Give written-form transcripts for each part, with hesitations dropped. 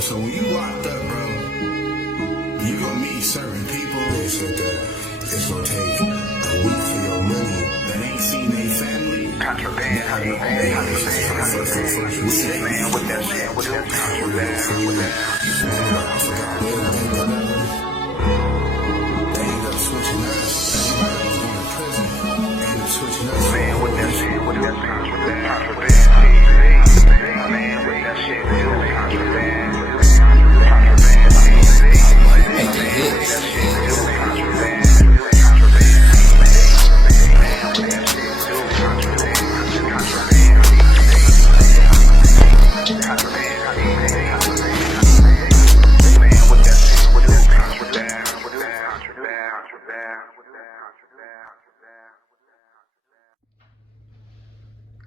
so when you locked up, bro, you gonna meet certain people. They said that it's gonna take a week for your money that ain't seen their family. Contraband, how you say, man, with that shit, with that contraband, with that. I forgot when they ended up switching us. Everybody was going to prison. They ended up switching us. Man, with that shit, with that contraband, TV. Man, with that shit, with that contraband, TV. Make the hits. That shit, with that contraband,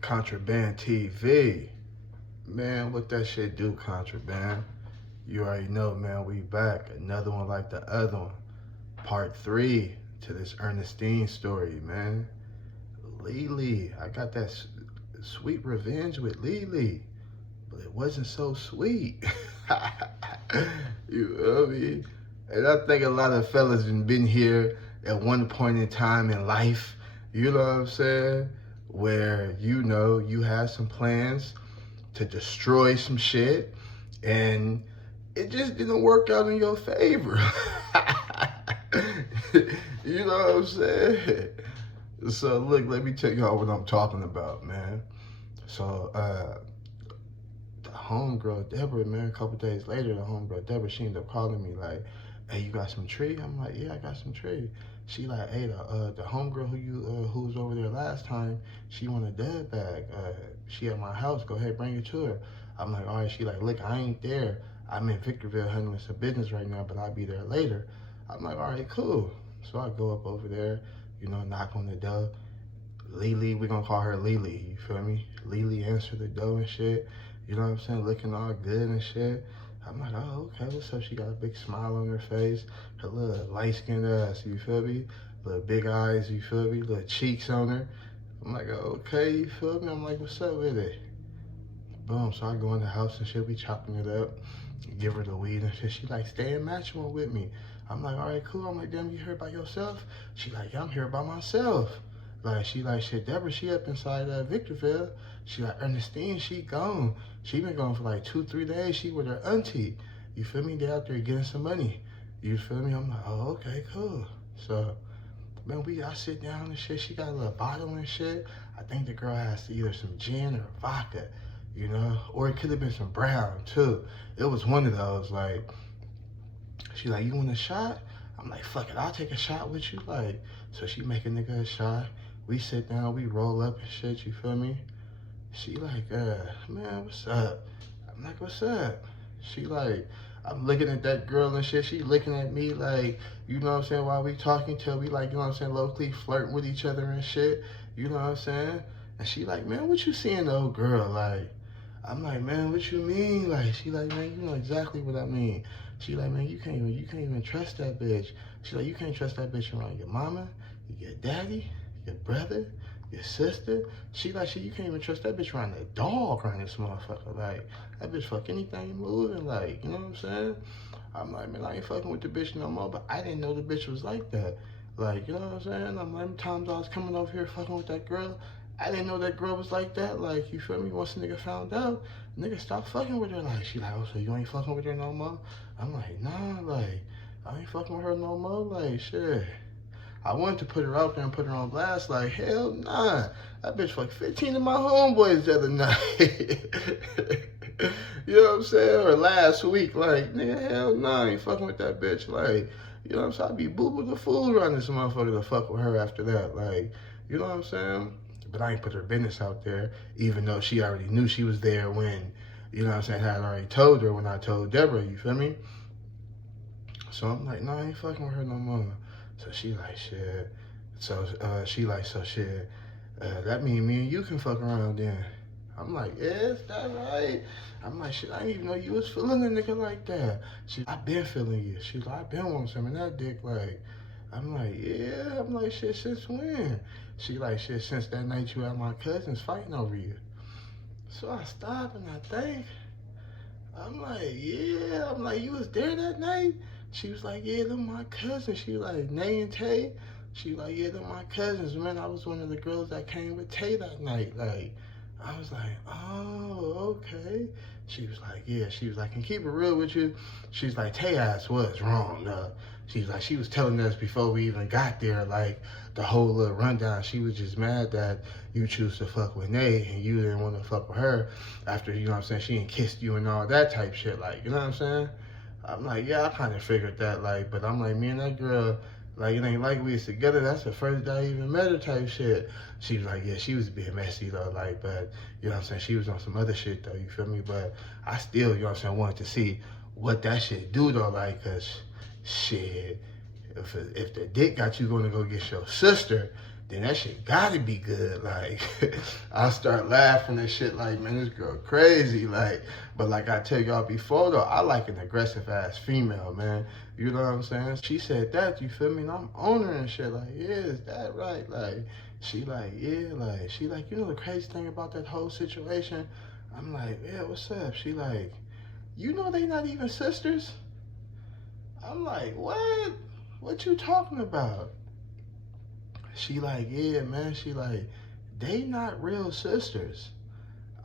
Contraband TV. Man, what that shit do, Contraband? You already know, man, we back. Another one like the other one. Part 3 to this Ernestine story, man. LEELEE. I got that sweet revenge with LEELEE, but it wasn't so sweet. You feel me? And I think a lot of fellas been here at one point in time in life, you know what I'm saying? Where, you know, you have some plans to destroy some shit and it just didn't work out in your favor. You know what I'm saying? So look, let me tell y'all what I'm talking about, man. So the homegirl Deborah, man, a couple days later, the homegirl Deborah, she ended up calling me like, hey, you got some tree? I'm like, yeah, I got some tree. She like, hey, the homegirl who was over there last time, she want a dub bag. She at my house. Go ahead, bring it to her. I'm like, all right. She like, look, I ain't there. I'm in Victorville handling some business right now, but I'll be there later. I'm like, all right, cool. So I go up over there, you know, knock on the door. LEELEE, we gonna call her LEELEE, you feel me? LEELEE answer the door and shit. You know what I'm saying? Looking all good and shit. I'm like, oh, okay, what's up? She got a big smile on her face, her little light-skinned ass, you feel me? Little big eyes, you feel me? Little cheeks on her. I'm like, oh, okay, you feel me? I'm like, what's up with it? Boom, so I go in the house and shit, we chopping it up, give her the weed and shit. She like, stay and match one with me. I'm like, all right, cool. I'm like, damn, you here by yourself? She like, yeah, I'm here by myself. Like, she like, shit, Deborah, she up inside Victorville. She like, Ernestine, she gone. She been gone for like 2-3 days. She with her auntie. You feel me? They out there getting some money. You feel me? I'm like, oh, okay, cool. So, man, I sit down and shit. She got a little bottle and shit. I think the girl has either some gin or vodka, you know? Or it could have been some brown, too. It was one of those, like, she like, you want a shot? I'm like, fuck it, I'll take a shot with you. Like, so she make a nigga a shot. We sit down, we roll up and shit, you feel me? She like, man, what's up? I'm like, what's up? She like, I'm looking at that girl and shit. She looking at me like, you know what I'm saying, while we talking till we like, you know what I'm saying, locally flirting with each other and shit. You know what I'm saying? And she like, man, what you seeing, the old girl? Like, I'm like, man, what you mean? Like, she like, man, you know exactly what I mean. She like, man, you can't even trust that bitch. She like, you can't trust that bitch around your mama, your daddy, your brother, your sister. She like, you can't even trust that bitch around the dog around this motherfucker. Like, that bitch fuck anything moving, like, you know what I'm saying? I'm like, man, I ain't fucking with the bitch no more, but I didn't know the bitch was like that. Like, you know what I'm saying? I'm like, times I was coming over here fucking with that girl, I didn't know that girl was like that. Like, you feel me? Once the nigga found out, nigga stopped fucking with her. Like, she like, oh, so you ain't fucking with her no more? I'm like, nah, like, I ain't fucking with her no more. Like, shit. I wanted to put her out there and put her on blast. Like, hell nah. That bitch fucked 15 of my homeboys the other night. You know what I'm saying? Or last week. Like, nigga, hell nah. I ain't fucking with that bitch. Like, you know what I'm saying? I be boo-boo the fool around this motherfucker to fuck with her after that. Like, you know what I'm saying? But I ain't put her business out there, even though she already knew she was there when, you know what I'm saying, I had already told her when I told Deborah, you feel me? So I'm like, no, I ain't fucking with her no more. So she like, shit. So she like, so shit, that mean me and you can fuck around then. I'm like, yeah, is that right? I'm like, shit, I didn't even know you was feeling a nigga like that. She, I been feeling you. She like, I been wanting some of that dick, like. I'm like, yeah. I'm like, shit, since when? She like, shit, since that night you had my cousins fighting over you. So I stop and I think, I'm like, yeah. I'm like, you was there that night? She was like, yeah, them my cousins. She was like, Nay and Tay. She was like, yeah, them my cousins. Man, I was one of the girls that came with Tay that night. Like, I was like, oh, okay. She was like, yeah. She was like, and keep it real with you. She's like, Tay ass was wrong. She's like, she was telling us before we even got there, like, the whole little rundown. She was just mad that you choose to fuck with Nay and you didn't want to fuck with her after, you know what I'm saying, she ain't kissed you and all that type shit. Like, you know what I'm saying? I'm like, yeah, I kind of figured that, like, but I'm like, me and that girl, like, it ain't like we was together. That's the first day I even met her type shit. She was like, yeah, she was being messy, though, like, but, you know what I'm saying, she was on some other shit, though, you feel me? But I still, you know what I'm saying, wanted to see what that shit do, though, like, because, shit, if the dick got you going to go get your sister, then that shit gotta be good. Like, I start laughing and shit like, man, this girl crazy. Like, but like I tell y'all before though, I like an aggressive ass female, man. You know what I'm saying? She said that, you feel me? And I'm on her and shit like, yeah, is that right? Like, she like, yeah, like, she like, you know the crazy thing about that whole situation? I'm like, yeah, what's up? She like, you know they not even sisters? I'm like, what? What you talking about? She like, yeah, man. She like, they not real sisters.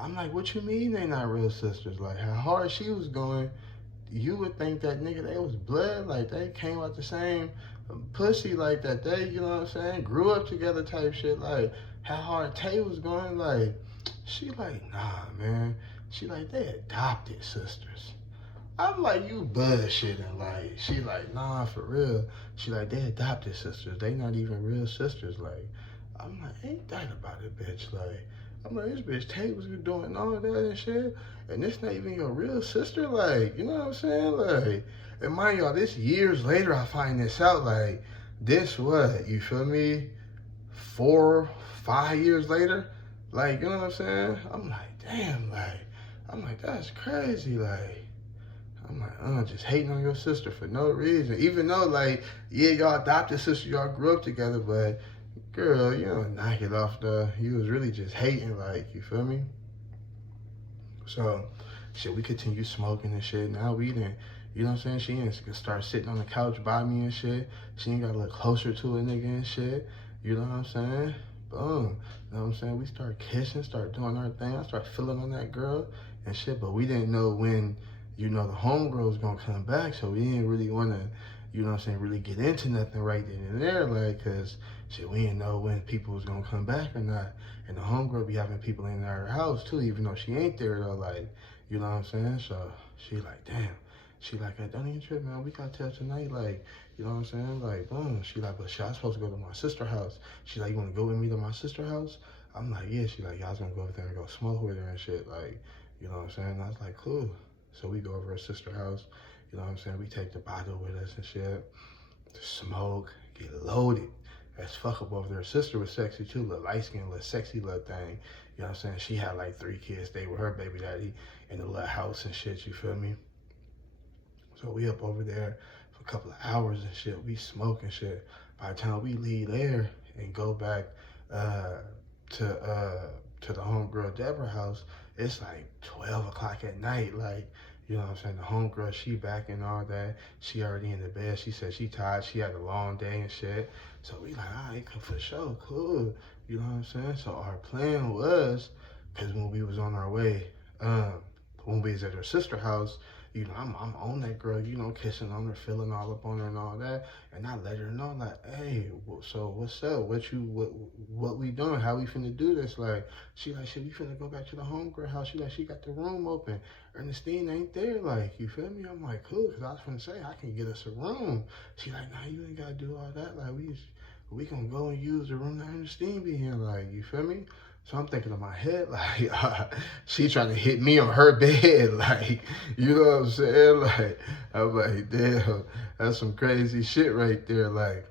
I'm like, what you mean they not real sisters? Like, how hard she was going, you would think that nigga, they was blood. Like, they came out the same pussy like that. They, you know what I'm saying, grew up together type shit. Like, how hard Tay was going. Like, she like, nah, man. She like, they adopted sisters. I'm like, you bullshitting. Like, she like, nah, for real. She like, they adopted sisters. They not even real sisters. Like, I'm like, ain't that about it, bitch? Like, I'm like, this bitch Tay was doing all that and shit, and this not even your real sister? Like, you know what I'm saying? Like, and mind y'all, this years later I find this out. Like, this what? You feel me? 4, 5 years later? Like, you know what I'm saying? I'm like, damn, like, I'm like, that's crazy, like. I'm like, just hating on your sister for no reason. Even though, like, yeah, y'all adopted sister, y'all grew up together, but girl, you don't knock it off though. You was really just hating, like, you feel me? So, shit, we continue smoking and shit. Now we didn't, you know what I'm saying? She didn't start sitting on the couch by me and shit. She ain't got to look closer to a nigga and shit. You know what I'm saying? Boom. You know what I'm saying? We start kissing, start doing our thing. I start feeling on that girl and shit, but we didn't know when, you know, the homegirl was gonna come back, so we didn't really want to, you know what I'm saying, really get into nothing right then and there, like, cause shit, we didn't know when people was gonna come back or not. And the homegirl be having people in her house too, even though she ain't there though, like, you know what I'm saying? So she like, damn. She like, don't even trip, man. We got till tonight, like, you know what I'm saying? Like, boom. She like, but shit, I supposed to go to my sister's house. She like, you wanna go with me to my sister's house? I'm like, yeah. She like, yeah, I was gonna go over there and go smoke with her and shit, like, you know what I'm saying? And I was like, cool. So we go over her sister's house, you know what I'm saying? We take the bottle with us and shit, smoke, get loaded as fuck up over there. Her sister was sexy too, little light skinned, little sexy little thing. You know what I'm saying? She had like 3 kids, stay with her baby daddy in the little house and shit, you feel me? So we up over there for a couple of hours and shit. We smoke and shit. By the time we leave there and go back to the homegirl Deborah house, it's like 12 o'clock at night. Like, you know what I'm saying? The homegirl, she back and all that. She already in the bed. She said she tired. She had a long day and shit. So we like, all right, for sure, cool. You know what I'm saying? So our plan was, because when we was on our way, when we was at her sister's house, you know, I'm on that girl, you know, kissing on her, feeling all up on her and all that. And I let her know, like, hey, so what's up? What we doing? How we finna do this? Like, she like, shit, we finna go back to the homegirl house. She like, she got the room open. Ernestine ain't there, like, you feel me? I'm like, cool, because I was finna say, I can get us a room. She like, nah, you ain't gotta do all that. Like, we gonna go and use the room that Ernestine be in, like, you feel me? So I'm thinking in my head, like, she trying to hit me on her bed, like, you know what I'm saying? Like, I'm like, damn, that's some crazy shit right there, like.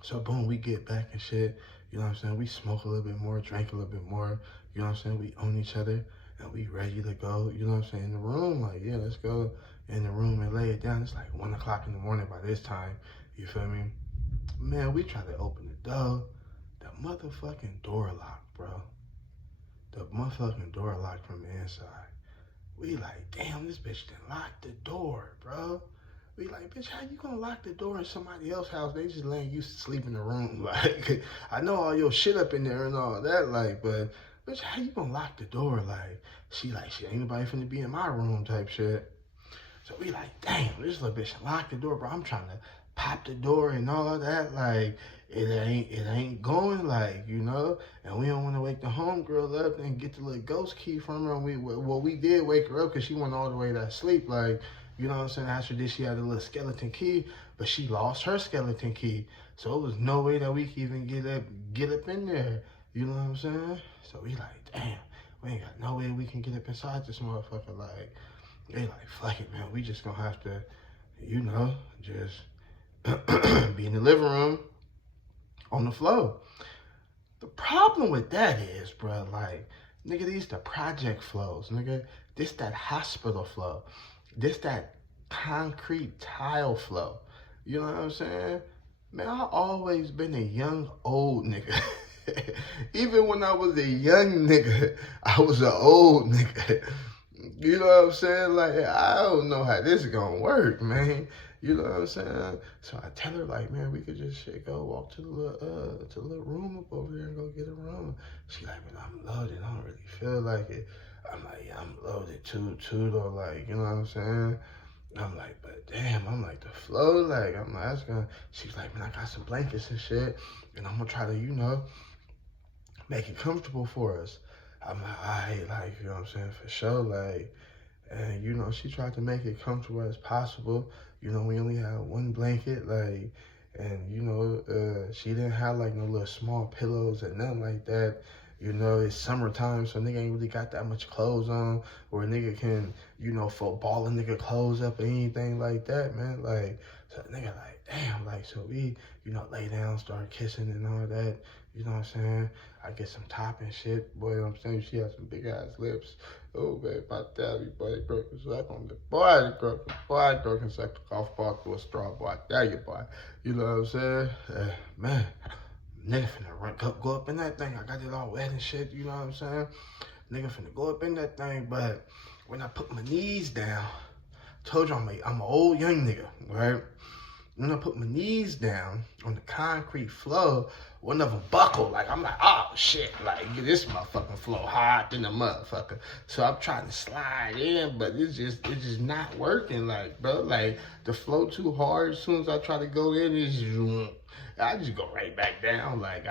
So boom, we get back and shit, you know what I'm saying? We smoke a little bit more, drink a little bit more, you know what I'm saying? We own each other, and we ready to go, you know what I'm saying? In the room, like, yeah, let's go in the room and lay it down. It's like 1 o'clock in the morning by this time, you feel me? Man, we try to open the door. The motherfucking door locked, bro. The motherfucking door locked from the inside. We like, damn, this bitch done locked the door, bro. We like, bitch, how you gonna lock the door in somebody else's house? They just letting you sleep in the room. Like, I know all your shit up in there and all that, like, but bitch, how you gonna lock the door? Like, she ain't nobody finna be in my room type shit. So we like, damn, this little bitch locked the door, bro. I'm trying to pop the door and all that. Like, it ain't going, like, you know. And we don't want to wake the homegirl up and get the little ghost key from her. And we did wake her up because she went all the way to sleep. Like, you know what I'm saying? After this, she had a little skeleton key, but she lost her skeleton key. So it was no way that we could even get up in there. You know what I'm saying? So we like, damn, we ain't got no way we can get up inside this motherfucker. Like, they like, fuck it, man. We just gonna have to, you know, just be in the living room on the floor. The problem with that is, bro, like, nigga, these the project flows, nigga. This that hospital flow. This that concrete tile flow. You know what I'm saying? Man, I always been a young, old nigga. Even when I was a young nigga, I was an old nigga. You know what I'm saying? Like, I don't know how this is gonna work, man. You know what I'm saying? So I tell her, like, man, we could just go walk to the little room up over there and go get a room. She like, man, I'm loaded. I don't really feel like it. I'm like, yeah, I'm loaded too, though. Like, you know what I'm saying? I'm like, but damn, I'm like, the flow, like, I'm asking. She's like, man, I got some blankets and shit, and I'm gonna try to, you know, make it comfortable for us. I'm like, all right, like, you know what I'm saying, for sure, like, and, you know, she tried to make it comfortable as possible. You know, we only had one blanket, like, and, you know, she didn't have, like, no little small pillows and nothing like that. You know, it's summertime, so nigga ain't really got that much clothes on where a nigga can, you know, ball a nigga clothes up or anything like that, man. Like, so nigga like, damn, like, so we, you know, lay down, start kissing and all that. You know what I'm saying? I get some top and shit. Boy, you know what I'm saying? She has some big ass lips. Oh, babe, I tell you, boy, the girl can suck on the boy, the girl can suck the golf ball through a straw, boy. I tell you, boy. You know what I'm saying? Man. Nigga finna go up in that thing. I got it all wet and shit, you know what I'm saying? Nigga finna go up in that thing, but when I put my knees down, told you I'm an old young nigga, right? When I put my knees down on the concrete floor, one of them buckled. Like, I'm like, oh, shit. Like, this motherfucking floor hard than a motherfucker. So I'm trying to slide in, but it's just not working. Like, bro, like, the flow too hard. As soon as I try to go in, I just go right back down. Like,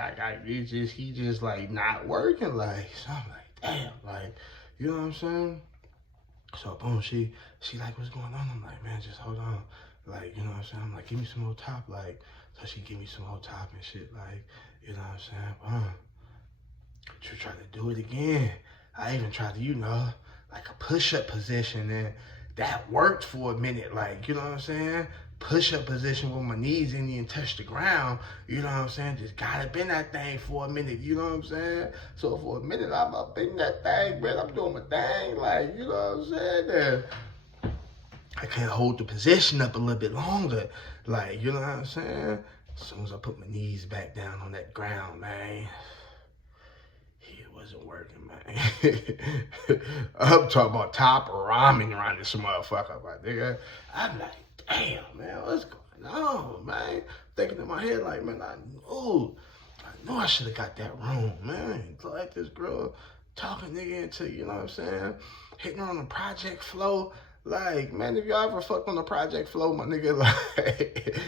he just, like, not working. Like, so I'm like, damn. Like, you know what I'm saying? So, boom, she like, what's going on? I'm like, man, just hold on. Like, you know what I'm saying? I'm like, give me some more top, like, so she give me some more top and shit, like, you know what I'm saying? She tried to do it again. I even tried to, you know, like a push-up position, and that worked for a minute, like, you know what I'm saying? Push-up position with my knees didn't even touch the ground, you know what I'm saying? Just got up in that thing for a minute, you know what I'm saying? So for a minute, I'm up in that thing, man, I'm doing my thing, like, you know what I'm saying? And I can't hold the position up a little bit longer. Like, you know what I'm saying? As soon as I put my knees back down on that ground, man, it wasn't working, man. I'm talking about top ramen around this motherfucker, my nigga. I'm like, damn, man, what's going on, man? Thinking in my head, like, man, I knew I should have got that room, man. Like this girl talking nigga into, you know what I'm saying? Hitting her on the project flow. Like, man, if y'all ever fucked on the project flow, my nigga, like,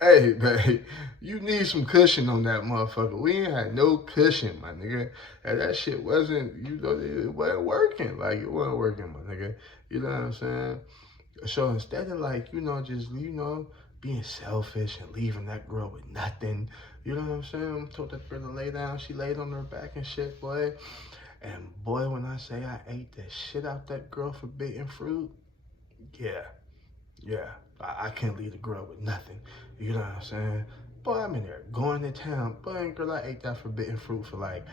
hey, babe, you need some cushion on that motherfucker. We ain't had no cushion, my nigga. And that shit wasn't, you know, it wasn't working. Like, it wasn't working, my nigga. You know what I'm saying? So instead of, like, you know, just, you know, being selfish and leaving that girl with nothing, you know what I'm saying? I told that girl to lay down. She laid on her back and shit, boy. And boy, when I say I ate the shit out that girl forbidden fruit, yeah, I can't leave the girl with nothing. You know what I'm saying? Boy, I'm in there going to town. Boy, girl, I ate that forbidden fruit for like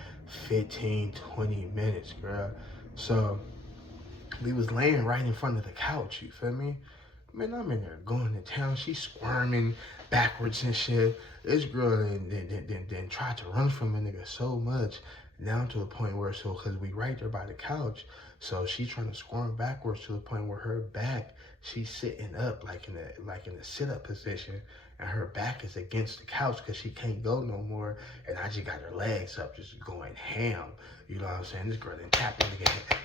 15, 20 minutes, girl. So we was laying right in front of the couch, you feel me? Man, I'm in there going to town. She's squirming backwards and shit. This girl then tried to run from a nigga so much Now to the point where, so, because we right there by the couch, so she trying to squirm backwards to the point where her back, she's sitting up like in a sit-up position, and her back is against the couch because she can't go no more. And I just got her legs up, just going ham. You know what I'm saying? This girl didn't tap the nigga.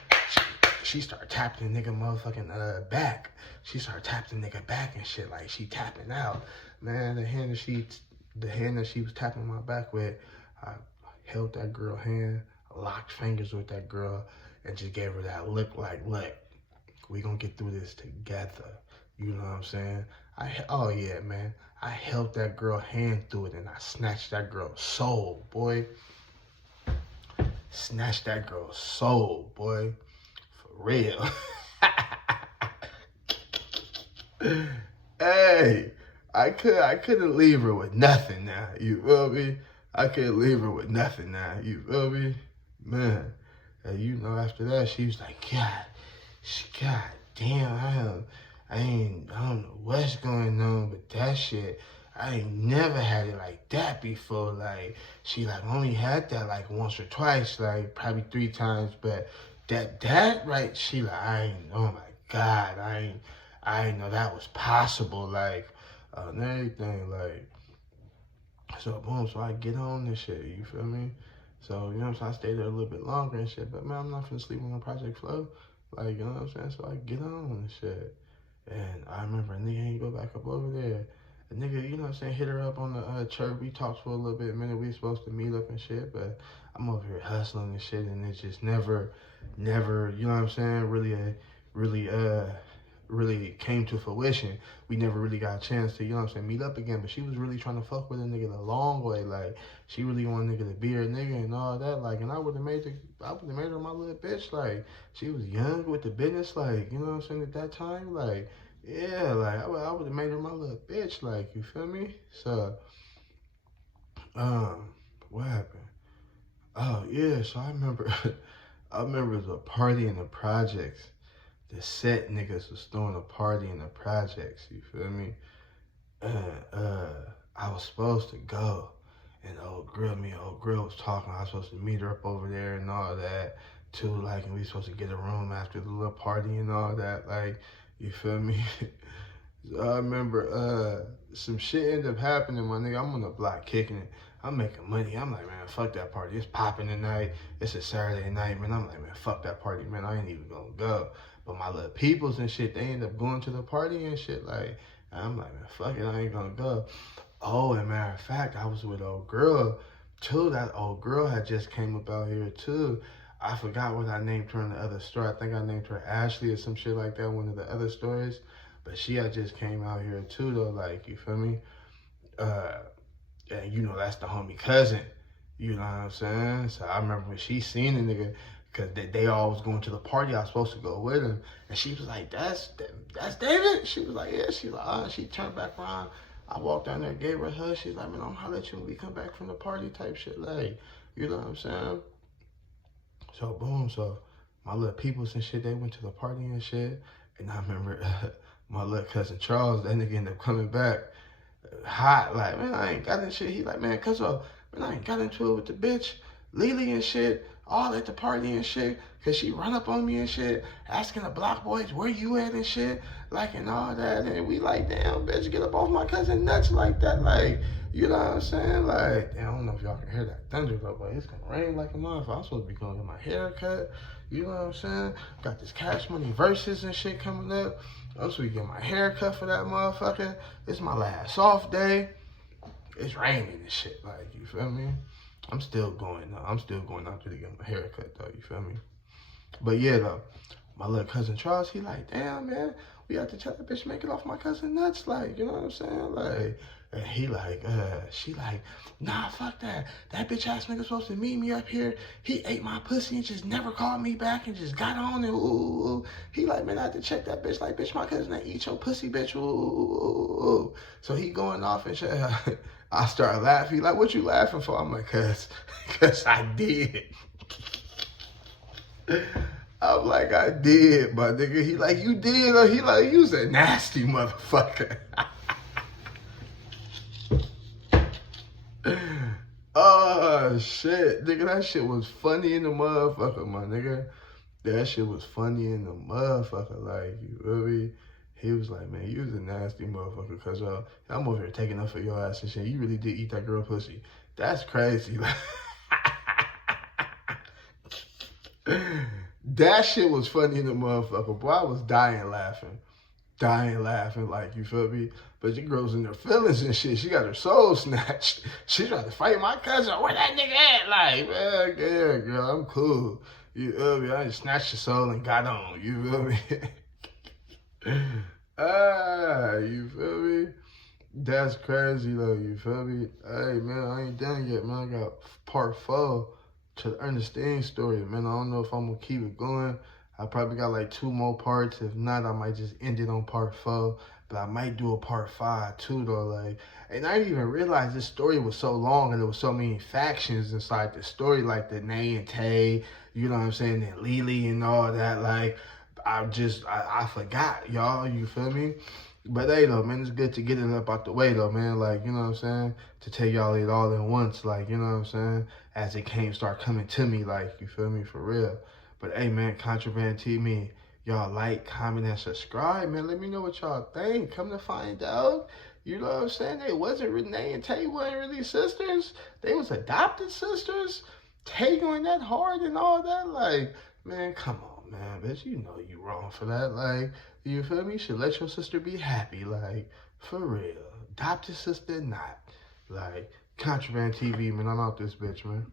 She started tapping the nigga motherfucking back. She started tapping the nigga back and shit, like she tapping out. Man, the hand that she was tapping my back with, I held that girl hand, locked fingers with that girl, and just gave her that look like, look, we gonna get through this together. You know what I'm saying? Oh yeah, man. I held that girl hand through it and I snatched that girl's soul, boy. Snatched that girl's soul, boy. For real. Hey, I couldn't leave her with nothing now. You feel me? I couldn't leave her with nothing now. You feel me? Man. And you know, after that, she was like, God damn, I don't know what's going on, but that shit, I ain't never had it like that before. Like, she like only had that like once or twice, like probably 3 times, but that right, she like, oh my God, I ain't know that was possible, like, and everything, like, so boom, so I get on this shit, you feel me? So, you know what I'm saying, I stayed there a little bit longer and shit, but man, I'm not finna sleep on the Project Flow, like, you know what I'm saying, so I get on this shit, and I remember a nigga ain't go back up over there. The nigga, you know what I'm saying, hit her up on the church. We talked for a little bit, minute we supposed to meet up and shit, but I'm over here hustling and shit, and it just never, you know what I'm saying, really came to fruition. We never really got a chance to, you know what I'm saying, meet up again, but she was really trying to fuck with a nigga the long way, like, she really wanted a nigga to be her nigga and all that, like, and I would've made her my little bitch, like, she was young with the business, like, you know what I'm saying, at that time, like, yeah, like, I would have made her my little bitch, like, you feel me? So, what happened? Oh, yeah, so I remember it was a party in the projects. The set niggas was throwing a party in the projects, you feel me? I was supposed to go, and old girl was talking, I was supposed to meet her up over there and all that, too, like, and we supposed to get a room after the little party and all that, like, you feel me? I remember some shit ended up happening, my nigga. I'm on the block kicking it. I'm making money. I'm like, man, fuck that party. It's popping tonight. It's a Saturday night, man. I'm like, man, fuck that party, man. I ain't even gonna go. But my little peoples and shit, they end up going to the party and shit. Like, I'm like, man, fuck it. I ain't gonna go. Oh, and matter of fact, I was with old girl, too. That old girl had just came up out here, too. I forgot what I named her in the other story. I think I named her Ashley or some shit like that, one of the other stories. But she had just came out here too, though, like, you feel me? And you know, that's the homie cousin. You know what I'm saying? So I remember when she seen the nigga, because they all was going to the party, I was supposed to go with him. And she was like, that's David? She was like, yeah. She was like, she turned back around. I walked down there, gave her a hug. She's like, man, I'm holler at you when we come back from the party type shit. Like, you know what I'm saying? So, boom. So, my little peoples and shit, they went to the party and shit. And I remember my little cousin Charles, that nigga ended up coming back hot, like, man, I ain't got that shit. He like, man, cuz, man, I ain't got into it with the bitch, LEELEE and shit, all at the party and shit, cause she run up on me and shit, asking the block boys, where you at and shit, like, and all that, and we like, damn, bitch, get up off my cousin nuts like that, like, you know what I'm saying, like, damn, I don't know if y'all can hear that thunder, though, but it's gonna rain like a motherfucker. I'm supposed to be going to get my hair cut, you know what I'm saying, got this Cash Money verses and shit coming up. I'm supposed to get my hair cut for that motherfucker. It's my last off day. It's raining and shit, like, you feel me? I'm still going out there to get my hair cut, though, you feel me? But yeah, though, my little cousin Charles, he like, damn, man, we have to tell that bitch make it off my cousin nuts, like, you know what I'm saying? Like, and he like, she like, nah, fuck that. That bitch ass nigga supposed to meet me up here. He ate my pussy and just never called me back and just got on and ooh. He like, man, I have to check that bitch. Like, bitch, my cousin ain't eat your pussy, bitch. Ooh. So he going off and shit. I start laughing. He like, what you laughing for? I'm like, cause I did. I'm like, I did, my nigga. He like, you did? Or he like, you's a nasty motherfucker. Oh, shit, nigga, that shit was funny in the motherfucker, my nigga. That shit was funny in the motherfucker. Like, you feel me? He was like, man, you was a nasty motherfucker, cause I'm over here taking up for your ass and shit. You really did eat that girl pussy. That's crazy. That shit was funny in the motherfucker. Boy, I was dying laughing, like, you feel me? But your girl's in her feelings and shit. She got her soul snatched. She tried to fight my cousin. Where that nigga at? Like, man, yeah, girl, I'm cool. You feel me? I just snatched your soul and got on. You feel me? You feel me? That's crazy though. You feel me? Hey, man, I ain't done yet, man. I got part 4 to the Ernestine story, man. I don't know if I'm gonna keep it going. I probably got like 2 more parts. If not, I might just end it on part 4. But I might do a part 5 too, though. Like, and I didn't even realize this story was so long and there was so many factions inside the story, like the Nay and Tay, you know what I'm saying, and LEELEE and all that. Like, I forgot, y'all. You feel me? But hey, though, man, it's good to get it up out the way, though, man. Like, you know what I'm saying? To tell y'all it all at once, like, you know what I'm saying? As it start coming to me, like, you feel me? For real. But hey, man, Contraband TV, y'all like, comment, and subscribe, man. Let me know what y'all think. Come to find out, you know what I'm saying? They wasn't Renee and Tay weren't really sisters. They was adopted sisters. Tay going that hard and all that. Like, man, come on, man. Bitch, you know you wrong for that. Like, you feel me? You should let your sister be happy. Like, for real. Adopted sister, not. Like, Contraband TV, man. I'm out this bitch, man.